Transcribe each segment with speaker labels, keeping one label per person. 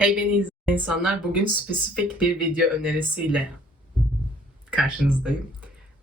Speaker 1: Hey beni izleyen insanlar bugün spesifik bir video önerisiyle karşınızdayım.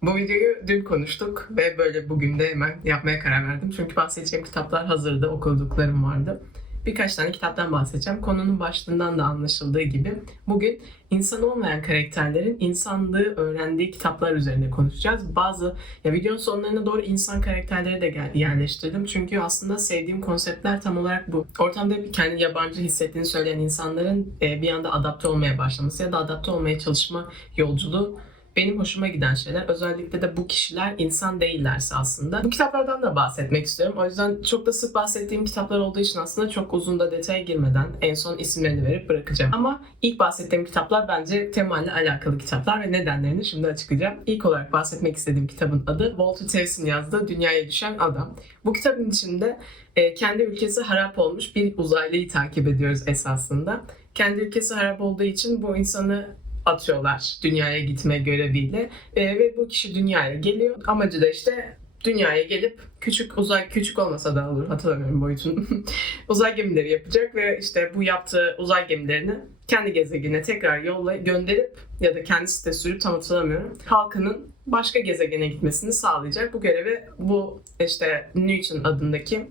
Speaker 1: Bu videoyu dün konuştuk ve böyle bugün de hemen yapmaya karar verdim. Çünkü bahsedeceğim kitaplar hazırdı, okuduklarım vardı. Birkaç tane kitaptan bahsedeceğim. Konunun başlığından da anlaşıldığı gibi bugün insan olmayan karakterlerin insanlığı öğrendiği kitaplar üzerine konuşacağız. Bazı ya videonun sonlarına doğru insan karakterleri de gel- yerleştirdim. Çünkü aslında sevdiğim konseptler tam olarak bu. Ortamda bir kendi yabancı hissettiğini söyleyen insanların e, bir anda adapte olmaya başlaması ya da adapte olmaya çalışma yolculuğu benim hoşuma giden şeyler. Özellikle de bu kişiler insan değillerse aslında. Bu kitaplardan da bahsetmek istiyorum. O yüzden çok da sık bahsettiğim kitaplar olduğu için aslında çok uzun da detaya girmeden en son isimlerini verip bırakacağım. Ama ilk bahsettiğim kitaplar bence temalle alakalı kitaplar ve nedenlerini şimdi açıklayacağım. İlk olarak bahsetmek istediğim kitabın adı Walter Tevis'in yazdığı Dünyaya Düşen Adam. Bu kitabın içinde e, kendi ülkesi harap olmuş bir uzaylıyı takip ediyoruz esasında. Kendi ülkesi harap olduğu için bu insanı atıyorlar dünyaya gitme göreviyle E, ve bu kişi dünyaya geliyor. Amacı da işte dünyaya gelip küçük uzay küçük olmasa da olur hatırlamıyorum boyutunu. uzay gemileri yapacak ve işte bu yaptığı uzay gemilerini kendi gezegenine tekrar yolla gönderip ya da kendisi de sürüp tam hatırlamıyorum. Halkının başka gezegene gitmesini sağlayacak. Bu görevi bu işte Newton adındaki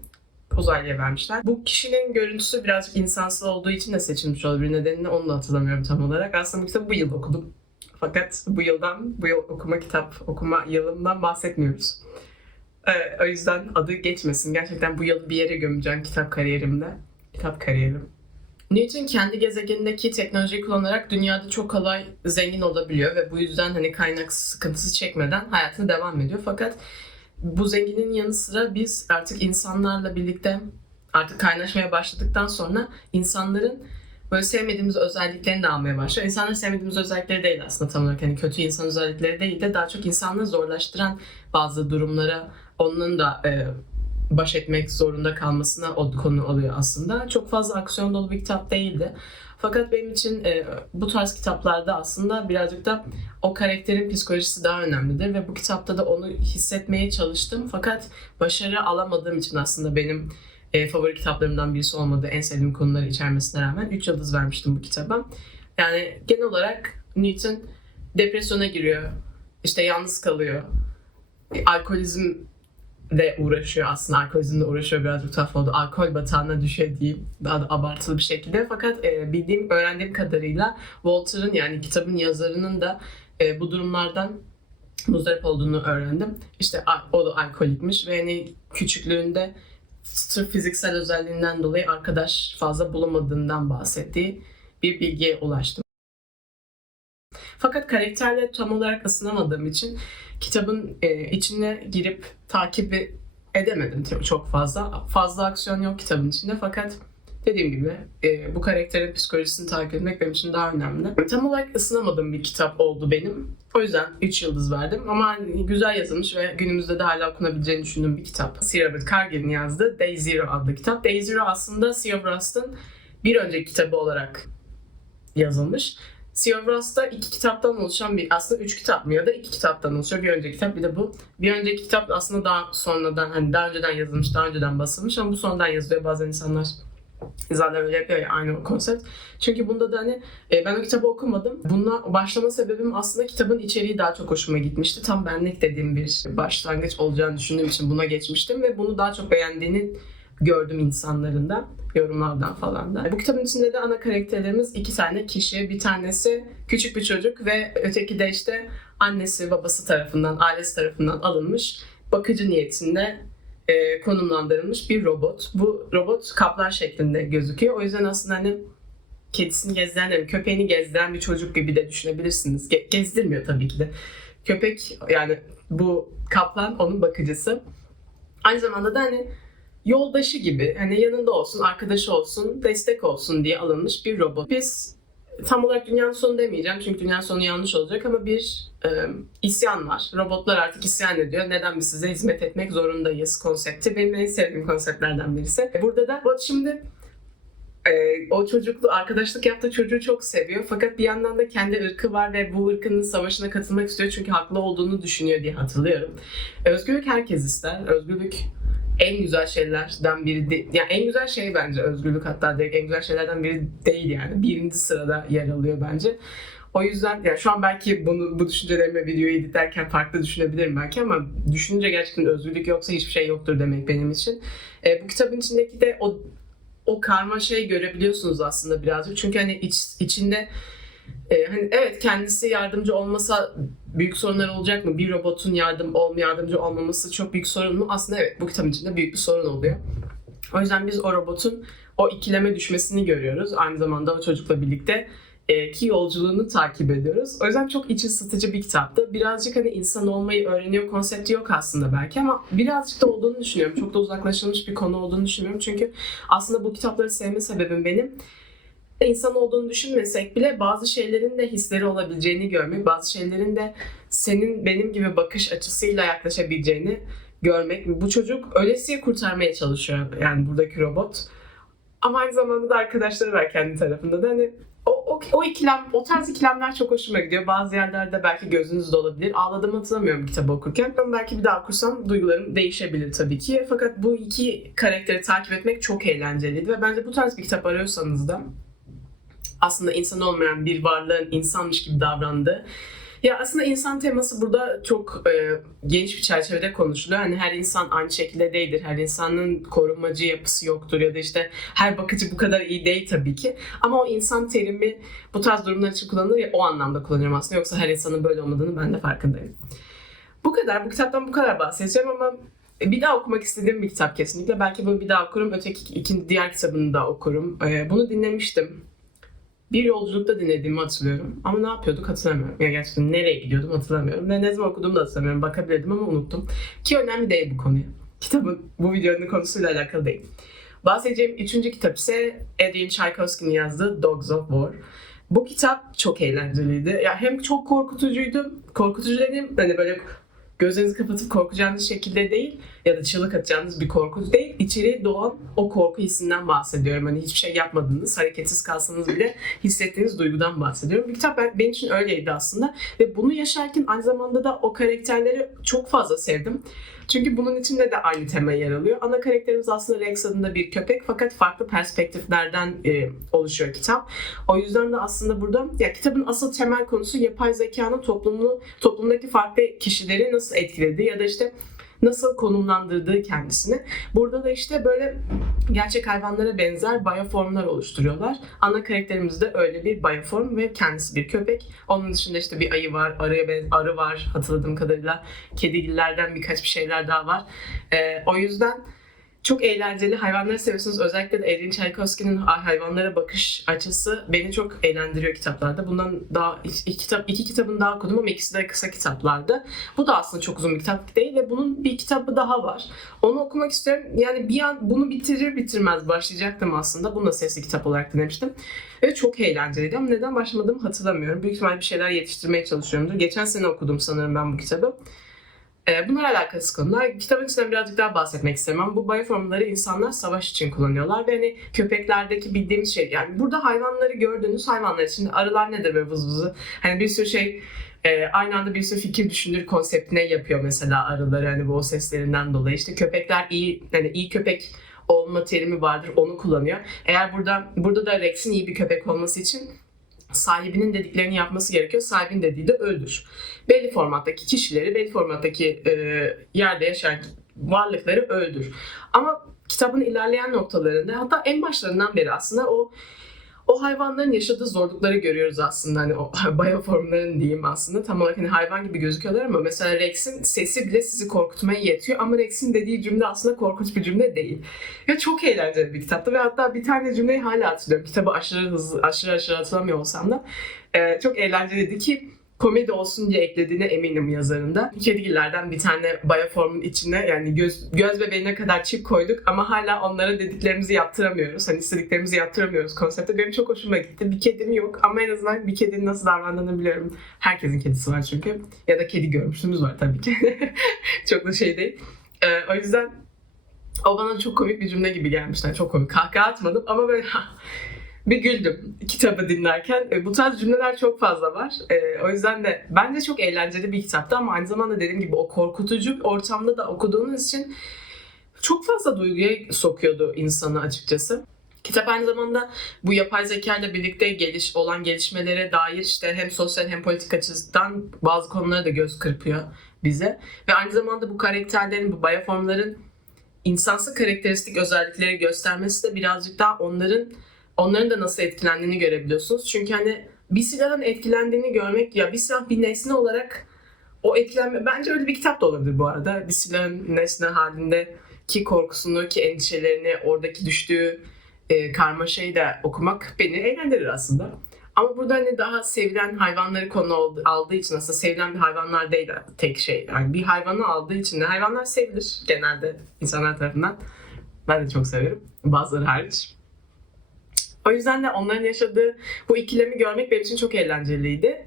Speaker 1: uzaylıya vermişler. Bu kişinin görüntüsü birazcık insansız olduğu için de seçilmiş olabilir. Nedenini onu da hatırlamıyorum tam olarak. Aslında bu kitabı bu yıl okudum. Fakat bu yıldan, bu yıl okuma kitap okuma yılından bahsetmiyoruz. Ee, o yüzden adı geçmesin. Gerçekten bu yıl bir yere gömeceğim kitap kariyerimde. Kitap kariyerim. Newton kendi gezegenindeki teknolojiyi kullanarak dünyada çok kolay zengin olabiliyor ve bu yüzden hani kaynak sıkıntısı çekmeden hayatına devam ediyor. Fakat bu zenginin yanı sıra biz artık insanlarla birlikte artık kaynaşmaya başladıktan sonra insanların böyle sevmediğimiz özelliklerini de almaya başlıyor. İnsanların sevmediğimiz özellikleri değil aslında tam olarak hani kötü insan özellikleri değil de daha çok insanlığı zorlaştıran bazı durumlara onun da e, baş etmek zorunda kalmasına o konu oluyor aslında. Çok fazla aksiyon dolu bir kitap değildi. Fakat benim için e, bu tarz kitaplarda aslında birazcık da o karakterin psikolojisi daha önemlidir ve bu kitapta da onu hissetmeye çalıştım. Fakat başarı alamadığım için aslında benim e, favori kitaplarımdan birisi olmadı. En sevdiğim konuları içermesine rağmen 3 yıldız vermiştim bu kitaba. Yani genel olarak Newton depresyona giriyor. işte yalnız kalıyor. E, alkolizm de uğraşıyor aslında. Alkolizmle uğraşıyor birazcık tuhaf oldu. Alkol batağına düşüyor diyeyim. Daha da abartılı bir şekilde. Fakat e, bildiğim, öğrendiğim kadarıyla Walter'ın yani kitabın yazarının da e, bu durumlardan muzdarip olduğunu öğrendim. İşte o da alkolikmiş ve hani küçüklüğünde sırf fiziksel özelliğinden dolayı arkadaş fazla bulamadığından bahsettiği bir bilgiye ulaştım. Fakat karakterle tam olarak ısınamadığım için kitabın e, içine girip takip edemedim çok fazla. Fazla aksiyon yok kitabın içinde fakat dediğim gibi e, bu karakterin psikolojisini takip etmek benim için daha önemli. Tam olarak ısınamadığım bir kitap oldu benim. O yüzden 3 yıldız verdim ama hani güzel yazılmış ve günümüzde de hala okunabileceğini düşündüğüm bir kitap. C. Robert Cargill'in yazdığı Day Zero adlı kitap. Day Zero aslında Sea of Rust'ın bir önceki kitabı olarak yazılmış. Rust'ta iki kitaptan oluşan bir, aslında üç kitap mı ya da iki kitaptan oluşuyor. Bir önceki kitap bir de bu. Bir önceki kitap aslında daha sonradan, hani daha önceden yazılmış, daha önceden basılmış ama bu sonradan yazılıyor. Bazen insanlar yazarlar öyle yapıyor ya aynı konsept. Çünkü bunda da hani e, ben o kitabı okumadım. Bununla başlama sebebim aslında kitabın içeriği daha çok hoşuma gitmişti. Tam benlik dediğim bir başlangıç olacağını düşündüğüm için buna geçmiştim ve bunu daha çok beğendiğini gördüm insanların da yorumlardan falan da. Bu kitabın içinde de ana karakterlerimiz iki tane kişi. Bir tanesi küçük bir çocuk ve öteki de işte annesi babası tarafından, ailesi tarafından alınmış bakıcı niyetinde e, konumlandırılmış bir robot. Bu robot kaplan şeklinde gözüküyor. O yüzden aslında hani kedisini gezdiren, köpeğini gezdiren bir çocuk gibi de düşünebilirsiniz. Ge- gezdirmiyor tabii ki de. Köpek yani bu kaplan onun bakıcısı. Aynı zamanda da hani yoldaşı gibi hani yanında olsun, arkadaşı olsun, destek olsun diye alınmış bir robot. Biz tam olarak dünyanın sonu demeyeceğim çünkü dünyanın sonu yanlış olacak ama bir e, isyan var. Robotlar artık isyan ediyor. Neden biz size hizmet etmek zorundayız konsepti. Benim en sevdiğim konseptlerden birisi. Burada da bot şimdi e, o çocuklu arkadaşlık yaptığı çocuğu çok seviyor. Fakat bir yandan da kendi ırkı var ve bu ırkının savaşına katılmak istiyor çünkü haklı olduğunu düşünüyor diye hatırlıyorum. Özgürlük herkes ister. Özgürlük en güzel şeylerden biri de, yani en güzel şey bence özgürlük hatta direkt en güzel şeylerden biri değil yani. Birinci sırada yer alıyor bence. O yüzden yani şu an belki bunu bu düşüncelerimi videoyu editlerken farklı düşünebilirim belki ama düşününce gerçekten özgürlük yoksa hiçbir şey yoktur demek benim için. E, bu kitabın içindeki de o o karma şey görebiliyorsunuz aslında birazcık. Çünkü hani iç, içinde e, hani evet kendisi yardımcı olmasa büyük sorunlar olacak mı? Bir robotun yardım olma yardımcı olmaması çok büyük sorun mu? Aslında evet bu kitabın içinde büyük bir sorun oluyor. O yüzden biz o robotun o ikileme düşmesini görüyoruz. Aynı zamanda o çocukla birlikte e, ki yolculuğunu takip ediyoruz. O yüzden çok iç ısıtıcı bir kitaptı. Birazcık hani insan olmayı öğreniyor konsepti yok aslında belki ama birazcık da olduğunu düşünüyorum. Çok da uzaklaşılmış bir konu olduğunu düşünüyorum. Çünkü aslında bu kitapları sevme sebebim benim insan olduğunu düşünmesek bile bazı şeylerin de hisleri olabileceğini görmek, bazı şeylerin de senin benim gibi bakış açısıyla yaklaşabileceğini görmek. Bu çocuk ölesiye kurtarmaya çalışıyor yani buradaki robot. Ama aynı zamanda da arkadaşları var kendi tarafında da hani o, o, o ikilem, o tarz ikilemler çok hoşuma gidiyor. Bazı yerlerde belki gözünüz de olabilir. Ağladığımı hatırlamıyorum kitabı okurken. Ama belki bir daha okursam duygularım değişebilir tabii ki. Fakat bu iki karakteri takip etmek çok eğlenceliydi ve bence bu tarz bir kitap arıyorsanız da aslında insan olmayan bir varlığın insanmış gibi davrandığı. Ya aslında insan teması burada çok e, geniş bir çerçevede konuşuluyor. Hani her insan aynı şekilde değildir. Her insanın korumacı yapısı yoktur ya da işte her bakıcı bu kadar iyi değil tabii ki. Ama o insan terimi bu tarz durumlar için kullanılır ya o anlamda kullanıyorum aslında. Yoksa her insanın böyle olmadığını ben de farkındayım. Bu kadar. Bu kitaptan bu kadar bahsedeceğim ama bir daha okumak istediğim bir kitap kesinlikle. Belki bunu bir daha okurum. Öteki ikinci diğer kitabını da okurum. E, bunu dinlemiştim bir yolculukta dinlediğimi hatırlıyorum. Ama ne yapıyorduk hatırlamıyorum. Yani gerçekten nereye gidiyordum hatırlamıyorum. Ne, ne zaman okuduğumu da hatırlamıyorum. Bakabilirdim ama unuttum. Ki önemli değil bu konuya. Kitabın bu videonun konusuyla alakalı değil. Bahsedeceğim üçüncü kitap ise Adrian Tchaikovsky'nin yazdığı Dogs of War. Bu kitap çok eğlenceliydi. Ya yani hem çok korkutucuydu. Korkutucu dediğim hani böyle gözlerinizi kapatıp korkacağınız şekilde değil ya da çığlık atacağınız bir korku değil. İçeri doğan o korku hissinden bahsediyorum. Hani hiçbir şey yapmadığınız, hareketsiz kalsanız bile hissettiğiniz duygudan bahsediyorum. Bu kitap ben, benim için öyleydi aslında. Ve bunu yaşarken aynı zamanda da o karakterleri çok fazla sevdim. Çünkü bunun içinde de aynı tema yer alıyor. Ana karakterimiz aslında Rex adında bir köpek fakat farklı perspektiflerden e, oluşuyor kitap. O yüzden de aslında burada ya kitabın asıl temel konusu yapay zekanın toplumunu toplumdaki farklı kişileri nasıl etkiledi ya da işte nasıl konumlandırdığı kendisini. Burada da işte böyle gerçek hayvanlara benzer bioformlar oluşturuyorlar. Ana karakterimiz de öyle bir bioform ve kendisi bir köpek. Onun dışında işte bir ayı var, arıya ben, arı var hatırladığım kadarıyla. Kedigillerden birkaç bir şeyler daha var. Ee, o yüzden çok eğlenceli. Hayvanları seviyorsunuz. Özellikle de Adrian Tchaikovsky'nin hayvanlara bakış açısı beni çok eğlendiriyor kitaplarda. Bundan daha iki, kitap, iki kitabını daha okudum ama ikisi de kısa kitaplardı. Bu da aslında çok uzun bir kitap değil ve bunun bir kitabı daha var. Onu okumak istiyorum. Yani bir an bunu bitirir bitirmez başlayacaktım aslında. Bunu da sesli kitap olarak dinlemiştim. Ve çok eğlenceliydi ama neden başlamadığımı hatırlamıyorum. Büyük ihtimalle bir şeyler yetiştirmeye çalışıyorumdur. Geçen sene okudum sanırım ben bu kitabı. E, bunlar alakası konular. Kitabın içinden birazcık daha bahsetmek isterim ama bu bioformları insanlar savaş için kullanıyorlar ve hani köpeklerdeki bildiğimiz şey yani burada hayvanları gördüğünüz hayvanlar için arılar nedir böyle vız vızı hani bir sürü şey e, aynı anda bir sürü fikir düşünür konseptine yapıyor mesela arıları hani bu o seslerinden dolayı işte köpekler iyi hani iyi köpek olma terimi vardır onu kullanıyor. Eğer burada burada da Rex'in iyi bir köpek olması için sahibinin dediklerini yapması gerekiyor. Sahibin dediği de öldür. Belli formattaki kişileri, belli formattaki e, yerde yaşayan varlıkları öldür. Ama kitabın ilerleyen noktalarında hatta en başlarından beri aslında o o hayvanların yaşadığı zorlukları görüyoruz aslında hani o bioformların diyeyim aslında tam olarak hani hayvan gibi gözüküyorlar ama mesela Rex'in sesi bile sizi korkutmaya yetiyor ama Rex'in dediği cümle aslında korkunç bir cümle değil. Ya çok eğlenceli bir kitaptı ve hatta bir tane cümleyi hala hatırlıyorum. Kitabı aşırı hızlı, aşırı aşırı hatırlamıyor olsam da ee, çok eğlenceliydi ki komedi olsun diye eklediğine eminim yazarında. Kedigillerden bir tane bioformun içine yani göz, göz bebeğine kadar çip koyduk ama hala onlara dediklerimizi yaptıramıyoruz. Hani istediklerimizi yaptıramıyoruz konsepte. Benim çok hoşuma gitti. Bir kedim yok ama en azından bir kedinin nasıl davrandığını biliyorum. Herkesin kedisi var çünkü. Ya da kedi görmüşlüğümüz var tabii ki. çok da şey değil. Ee, o yüzden o bana çok komik bir cümle gibi gelmişti. Yani çok komik. Kahkaha atmadım ama böyle bir güldüm kitabı dinlerken. E, bu tarz cümleler çok fazla var. E, o yüzden de bence çok eğlenceli bir kitaptı ama aynı zamanda dediğim gibi o korkutucu ortamda da okuduğunuz için çok fazla duyguya sokuyordu insanı açıkçası. Kitap aynı zamanda bu yapay zeka ile birlikte geliş, olan gelişmelere dair işte hem sosyal hem politik açıdan bazı konulara da göz kırpıyor bize. Ve aynı zamanda bu karakterlerin, bu bayaformların insansı karakteristik özellikleri göstermesi de birazcık daha onların onların da nasıl etkilendiğini görebiliyorsunuz. Çünkü hani bir silahın etkilendiğini görmek ya bir silah bir nesne olarak o etkilenme bence öyle bir kitap da olabilir bu arada. Bir silahın nesne halinde ki korkusunu ki endişelerini oradaki düştüğü e, karmaşayı da okumak beni eğlendirir aslında. Ama burada hani daha sevilen hayvanları konu aldığı için aslında sevilen bir hayvanlar değil tek şey. Yani bir hayvanı aldığı için de hayvanlar sevilir genelde insanlar tarafından. Ben de çok severim. Bazıları hariç. O yüzden de onların yaşadığı bu ikilemi görmek benim için çok eğlenceliydi.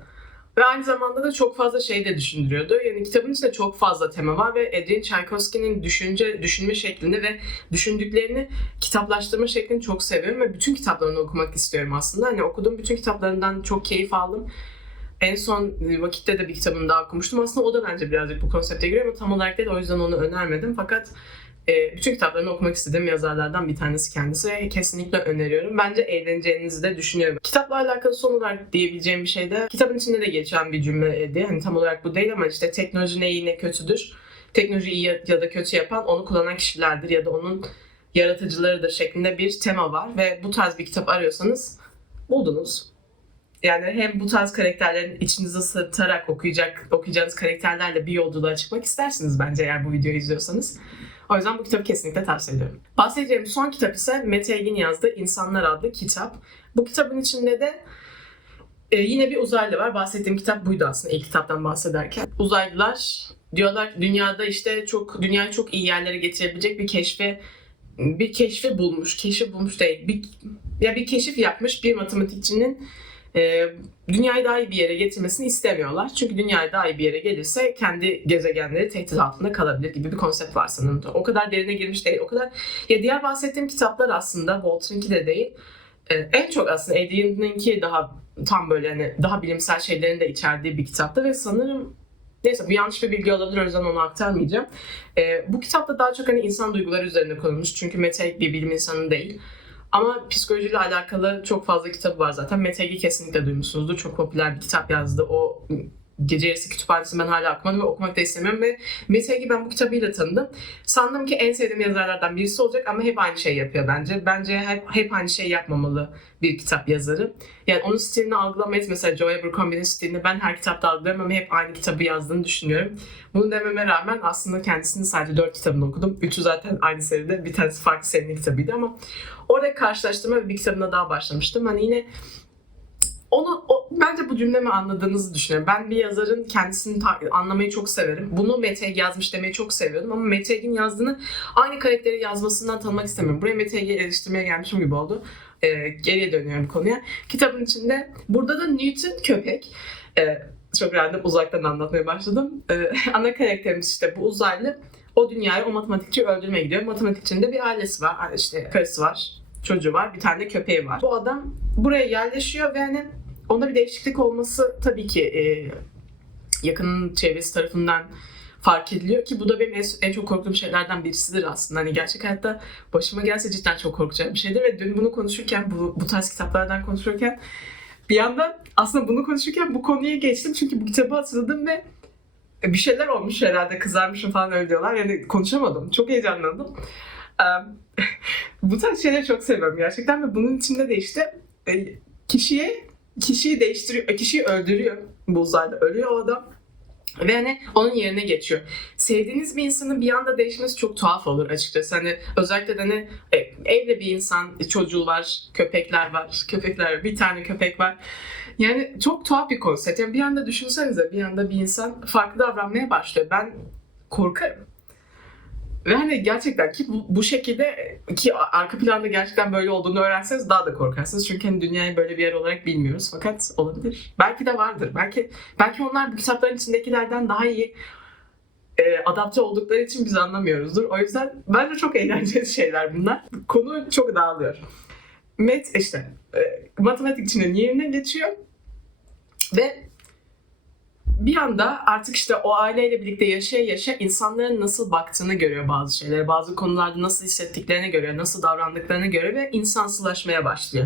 Speaker 1: Ve aynı zamanda da çok fazla şey de düşündürüyordu. Yani kitabın içinde çok fazla tema var ve Adrian Tchaikovsky'nin düşünce, düşünme şeklini ve düşündüklerini kitaplaştırma şeklini çok seviyorum ve bütün kitaplarını okumak istiyorum aslında. Hani okuduğum bütün kitaplarından çok keyif aldım. En son vakitte de bir kitabını daha okumuştum. Aslında o da bence birazcık bu konsepte giriyor ama tam olarak değil. O yüzden onu önermedim. Fakat e, bütün kitaplarını okumak istediğim yazarlardan bir tanesi kendisi kesinlikle öneriyorum. Bence eğleneceğinizi de düşünüyorum. Kitapla alakalı son olarak diyebileceğim bir şey de kitabın içinde de geçen bir cümleydi. Hani tam olarak bu değil ama işte teknoloji ne iyi ne kötüdür. Teknoloji iyi ya- da kötü yapan onu kullanan kişilerdir ya da onun yaratıcılarıdır şeklinde bir tema var ve bu tarz bir kitap arıyorsanız buldunuz. Yani hem bu tarz karakterlerin içinize sırtarak okuyacak, okuyacağınız karakterlerle bir yolculuğa çıkmak istersiniz bence eğer bu videoyu izliyorsanız. O yüzden bu kitabı kesinlikle tavsiye ediyorum. Bahsedeceğim son kitap ise Mete Egin yazdığı İnsanlar adlı kitap. Bu kitabın içinde de e, yine bir uzaylı var. Bahsettiğim kitap buydu aslında ilk kitaptan bahsederken. Uzaylılar diyorlar dünyada işte çok dünyayı çok iyi yerlere getirebilecek bir keşfe bir keşfi bulmuş. Keşif bulmuş değil. Bir, ya bir keşif yapmış bir matematikçinin e, dünyayı daha iyi bir yere getirmesini istemiyorlar. Çünkü dünyayı daha iyi bir yere gelirse kendi gezegenleri tehdit altında kalabilir gibi bir konsept var sanırım. O kadar derine girmiş değil. O kadar ya diğer bahsettiğim kitaplar aslında Walter'ınki de değil. E, en çok aslında Adrian'ınki daha tam böyle hani daha bilimsel şeylerin de içerdiği bir kitaptı ve sanırım Neyse bu yanlış bir bilgi olabilir o yüzden onu aktarmayacağım. E, bu kitapta daha çok hani insan duyguları üzerine konulmuş. Çünkü Mete bir bilim insanı değil. Ama psikolojiyle alakalı çok fazla kitabı var zaten. Mete Egi kesinlikle duymuşsunuzdur. Çok popüler bir kitap yazdı. O Gece Yarısı Kütüphanesi ben hala okumadım ve okumak da istemiyorum ve Mete Egi ben bu kitabıyla tanıdım. Sandım ki en sevdiğim yazarlardan birisi olacak ama hep aynı şey yapıyor bence. Bence hep, hep aynı şey yapmamalı bir kitap yazarı. Yani onun stilini algılamayız. Mesela Joe Abercrombie'nin stilini ben her kitapta algılıyorum ama hep aynı kitabı yazdığını düşünüyorum. Bunu dememe rağmen aslında kendisinin sadece dört kitabını okudum. Üçü zaten aynı seride. Bir tanesi farklı serinin kitabıydı ama orada karşılaştırma bir kitabına daha başlamıştım. Hani yine onu o, bence bu cümlemi anladığınızı düşünüyorum. Ben bir yazarın kendisini anlamayı çok severim. Bunu Mete yazmış demeyi çok seviyordum ama Mete Ege'nin yazdığını aynı karakteri yazmasından tanımak istemiyorum. Buraya Mete Ege'yi eleştirmeye gelmişim gibi oldu. Ee, geriye dönüyorum konuya. Kitabın içinde burada da Newton köpek. Ee, çok random uzaktan anlatmaya başladım. Ee, ana karakterimiz işte bu uzaylı. O dünyayı o matematikçi öldürmeye gidiyor. Matematikçinin de bir ailesi var. işte karısı var, çocuğu var, bir tane de köpeği var. Bu adam buraya yerleşiyor ve hani onda bir değişiklik olması tabii ki e, yakının çevresi tarafından fark ediliyor ki bu da benim en, en çok korktuğum şeylerden birisidir aslında. Hani gerçek hayatta başıma gelse cidden çok korkacağım bir şeydir ve dün bunu konuşurken, bu, bu tarz kitaplardan konuşurken bir yandan aslında bunu konuşurken bu konuya geçtim çünkü bu kitabı hatırladım ve bir şeyler olmuş herhalde kızarmışım falan öyle diyorlar. Yani konuşamadım. Çok heyecanlandım. Bu tarz şeyleri çok seviyorum gerçekten ve bunun içinde de işte e, kişiye kişiyi değiştiriyor, kişiyi öldürüyor bu uzayda. Ölüyor o adam. Ve hani onun yerine geçiyor. Sevdiğiniz bir insanın bir anda değişmesi çok tuhaf olur açıkçası. Hani özellikle de hani e, evli bir insan, çocuğu var, köpekler var, köpekler, bir tane köpek var. Yani çok tuhaf bir konsept. Yani bir anda düşünsenize bir anda bir insan farklı davranmaya başlıyor. Ben korkarım. Ve hani gerçekten ki bu, bu şekilde ki arka planda gerçekten böyle olduğunu öğrenseniz daha da korkarsınız. Çünkü hani dünyayı böyle bir yer olarak bilmiyoruz. Fakat olabilir. Belki de vardır. Belki belki onlar bu kitapların içindekilerden daha iyi e, adapte oldukları için biz anlamıyoruzdur. O yüzden bence çok eğlenceli şeyler bunlar. Konu çok dağılıyor. Met işte e, matematikçinin yerine geçiyor ve bir anda artık işte o aileyle birlikte yaşaya yaşa insanların nasıl baktığını görüyor bazı şeylere, bazı konularda nasıl hissettiklerini görüyor, nasıl davrandıklarını görüyor ve insansılaşmaya başlıyor.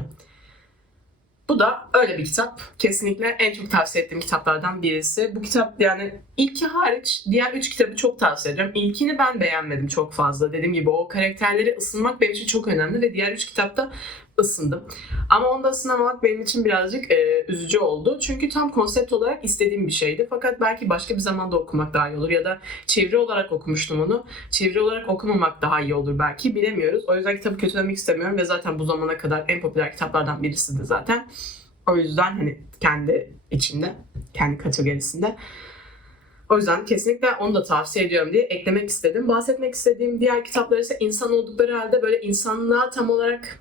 Speaker 1: Bu da öyle bir kitap. Kesinlikle en çok tavsiye ettiğim kitaplardan birisi. Bu kitap yani ilki hariç diğer üç kitabı çok tavsiye ediyorum. İlkini ben beğenmedim çok fazla. Dediğim gibi o karakterleri ısınmak benim için çok önemli ve diğer üç kitapta ısındım. Ama onda ısınamamak benim için birazcık e, üzücü oldu. Çünkü tam konsept olarak istediğim bir şeydi. Fakat belki başka bir zamanda okumak daha iyi olur. Ya da çeviri olarak okumuştum onu. Çeviri olarak okumamak daha iyi olur belki. Bilemiyoruz. O yüzden kitabı kötülemek istemiyorum. Ve zaten bu zamana kadar en popüler kitaplardan birisi de zaten. O yüzden hani kendi içinde, kendi kategorisinde. O yüzden kesinlikle onu da tavsiye ediyorum diye eklemek istedim. Bahsetmek istediğim diğer kitaplar ise insan oldukları halde böyle insanlığa tam olarak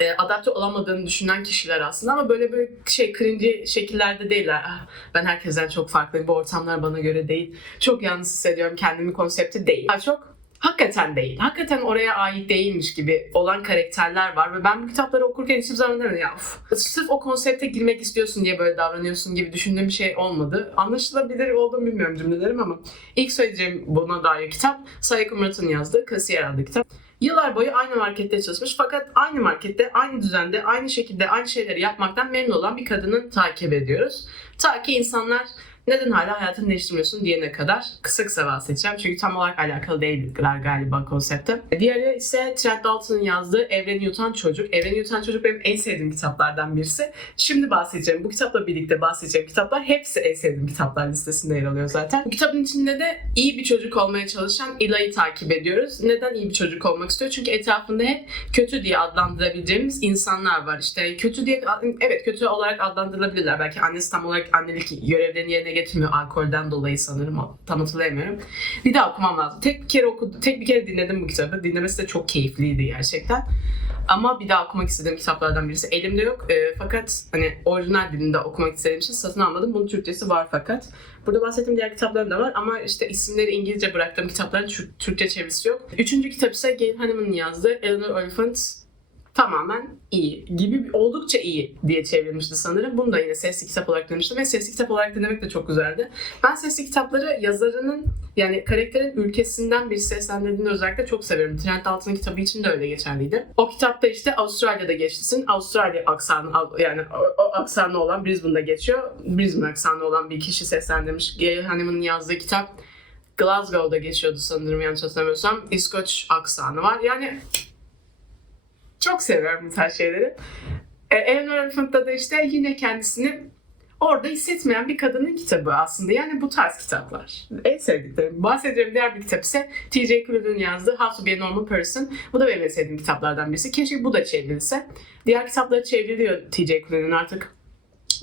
Speaker 1: e, adapte olamadığını düşünen kişiler aslında ama böyle böyle şey cringy şekillerde değiller. Ah, ben herkesten çok farklıyım. Bu ortamlar bana göre değil. Çok yalnız hissediyorum kendimi konsepti değil. Daha çok hakikaten değil. Hakikaten oraya ait değilmiş gibi olan karakterler var ve ben bu kitapları okurken hiçbir zaman demedim ya uf, sırf o konsepte girmek istiyorsun diye böyle davranıyorsun gibi düşündüğüm bir şey olmadı. Anlaşılabilir olduğunu bilmiyorum cümlelerim ama ilk söyleyeceğim buna dair kitap Sayako Murat'ın yazdığı Kasiyer adlı kitap. Yıllar boyu aynı markette çalışmış fakat aynı markette, aynı düzende, aynı şekilde aynı şeyleri yapmaktan memnun olan bir kadını takip ediyoruz. Ta ki insanlar neden hala hayatını değiştirmiyorsun diyene kadar kısa kısa bahsedeceğim. Çünkü tam olarak alakalı değiller galiba konsepte. Diğeri ise Trent Dalton'ın yazdığı Evreni Yutan Çocuk. Evreni Yutan Çocuk benim en sevdiğim kitaplardan birisi. Şimdi bahsedeceğim. Bu kitapla birlikte bahsedeceğim kitaplar hepsi en sevdiğim kitaplar listesinde yer alıyor zaten. Bu kitabın içinde de iyi bir çocuk olmaya çalışan Ila'yı takip ediyoruz. Neden iyi bir çocuk olmak istiyor? Çünkü etrafında hep kötü diye adlandırabileceğimiz insanlar var. İşte kötü diye, evet kötü olarak adlandırılabilirler. Belki annesi tam olarak annelik görevlerini yerine getirmiyor alkolden dolayı sanırım. Tam hatırlayamıyorum. Bir daha okumam lazım. Tek bir kere okudum, tek bir kere dinledim bu kitabı. Dinlemesi de çok keyifliydi gerçekten. Ama bir daha okumak istediğim kitaplardan birisi elimde yok. E, fakat hani orijinal dilinde okumak istediğim için satın almadım. Bunun Türkçesi var fakat. Burada bahsettiğim diğer kitaplarım da var ama işte isimleri İngilizce bıraktığım kitapların Türkçe çevirisi yok. Üçüncü kitap ise Gail Hanım'ın yazdığı Eleanor Oliphant tamamen iyi gibi oldukça iyi diye çevrilmişti sanırım. Bunu da yine sesli kitap olarak dinlemiştim ve sesli kitap olarak dinlemek de çok güzeldi. Ben sesli kitapları yazarının yani karakterin ülkesinden bir seslendirdiğini özellikle çok severim. Trent Dalton'ın kitabı için de öyle geçerliydi. O kitapta işte Avustralya'da geçsin. Avustralya aksanı yani o, o aksanı olan Brisbane'da geçiyor. Brisbane aksanı olan bir kişi seslendirmiş. Gail Hanım'ın yazdığı kitap Glasgow'da geçiyordu sanırım yanlış hatırlamıyorsam. İskoç aksanı var. Yani çok seviyorum bu tarz şeyleri. E, Eleanor Oliphant'ta da işte yine kendisini orada hissetmeyen bir kadının kitabı aslında. Yani bu tarz kitaplar. En sevdiklerim. Bahsedeceğim diğer bir kitap ise T.J. Klug'un yazdığı How to be a Normal Person. Bu da benim en sevdiğim kitaplardan birisi. Keşke bu da çevrilse. Diğer kitapları çevriliyor T.J. Klug'un artık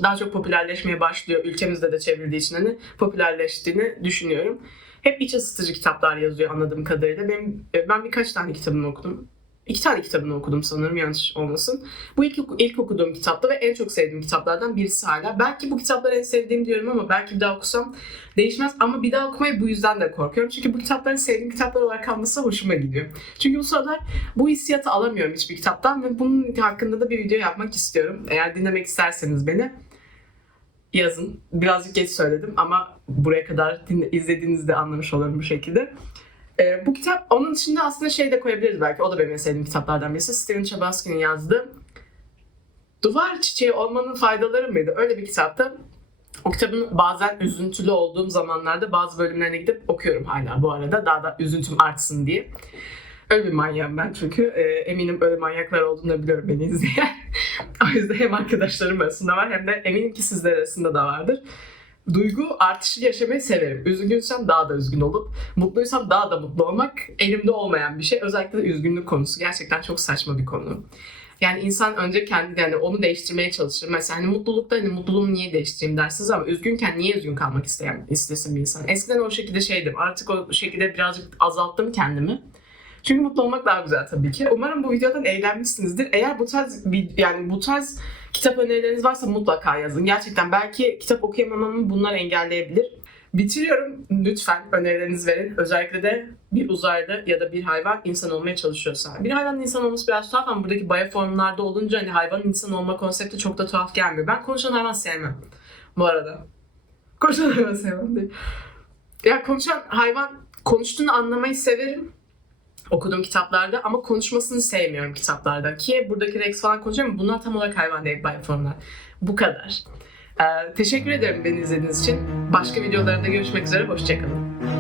Speaker 1: daha çok popülerleşmeye başlıyor. Ülkemizde de çevrildiği için hani popülerleştiğini düşünüyorum. Hep iç ısıtıcı kitaplar yazıyor anladığım kadarıyla. Benim, ben birkaç tane kitabını okudum. İki tane kitabını okudum sanırım yanlış olmasın. Bu ilk, ilk okuduğum kitaptı ve en çok sevdiğim kitaplardan birisi hala. Belki bu kitapları en sevdiğim diyorum ama belki bir daha okusam değişmez. Ama bir daha okumaya bu yüzden de korkuyorum. Çünkü bu kitapların sevdiğim kitaplar olarak kalması hoşuma gidiyor. Çünkü bu sıralar bu hissiyatı alamıyorum hiçbir kitaptan ve bunun hakkında da bir video yapmak istiyorum. Eğer dinlemek isterseniz beni yazın. Birazcık geç söyledim ama buraya kadar izlediğinizde anlamış olurum bu şekilde. E, bu kitap onun dışında aslında şey de koyabiliriz belki. O da benim en sevdiğim kitaplardan birisi. Steven Chbosky'nin yazdığı Duvar Çiçeği Olmanın Faydaları mıydı? Öyle bir kitaptı. O kitabın bazen üzüntülü olduğum zamanlarda bazı bölümlerine gidip okuyorum hala bu arada. Daha da üzüntüm artsın diye. Öyle bir manyağım ben çünkü. E, eminim öyle manyaklar olduğunu biliyorum beni izleyen. o yüzden hem arkadaşlarım arasında var hem de eminim ki sizler arasında da vardır. Duygu artışı yaşamayı severim. Üzgünsem daha da üzgün olup, mutluysam daha da mutlu olmak elimde olmayan bir şey. Özellikle de üzgünlük konusu. Gerçekten çok saçma bir konu. Yani insan önce kendi yani onu değiştirmeye çalışır. Mesela hani mutlulukta hani mutluluğumu niye değiştireyim dersiniz ama üzgünken niye üzgün kalmak isteyen, istesin bir insan? Eskiden o şekilde şeydim. Artık o şekilde birazcık azalttım kendimi. Çünkü mutlu olmak daha güzel tabii ki. Umarım bu videodan eğlenmişsinizdir. Eğer bu tarz yani bu tarz kitap önerileriniz varsa mutlaka yazın. Gerçekten belki kitap okuyamamamı bunlar engelleyebilir. Bitiriyorum. Lütfen önerilerinizi verin. Özellikle de bir uzaylı ya da bir hayvan insan olmaya çalışıyorsa. Bir hayvanın insan olması biraz tuhaf ama buradaki bioformlarda olunca hani hayvanın insan olma konsepti çok da tuhaf gelmiyor. Ben konuşan hayvan sevmem. Bu arada. Konuşan hayvan sevmem değil. Ya konuşan hayvan konuştuğunu anlamayı severim okuduğum kitaplarda ama konuşmasını sevmiyorum kitaplarda. Ki buradaki Rex falan konuşuyor ama bunlar tam olarak hayvan değil formlar. Bu kadar. Ee, teşekkür ederim beni izlediğiniz için. Başka videolarda görüşmek üzere. Hoşçakalın.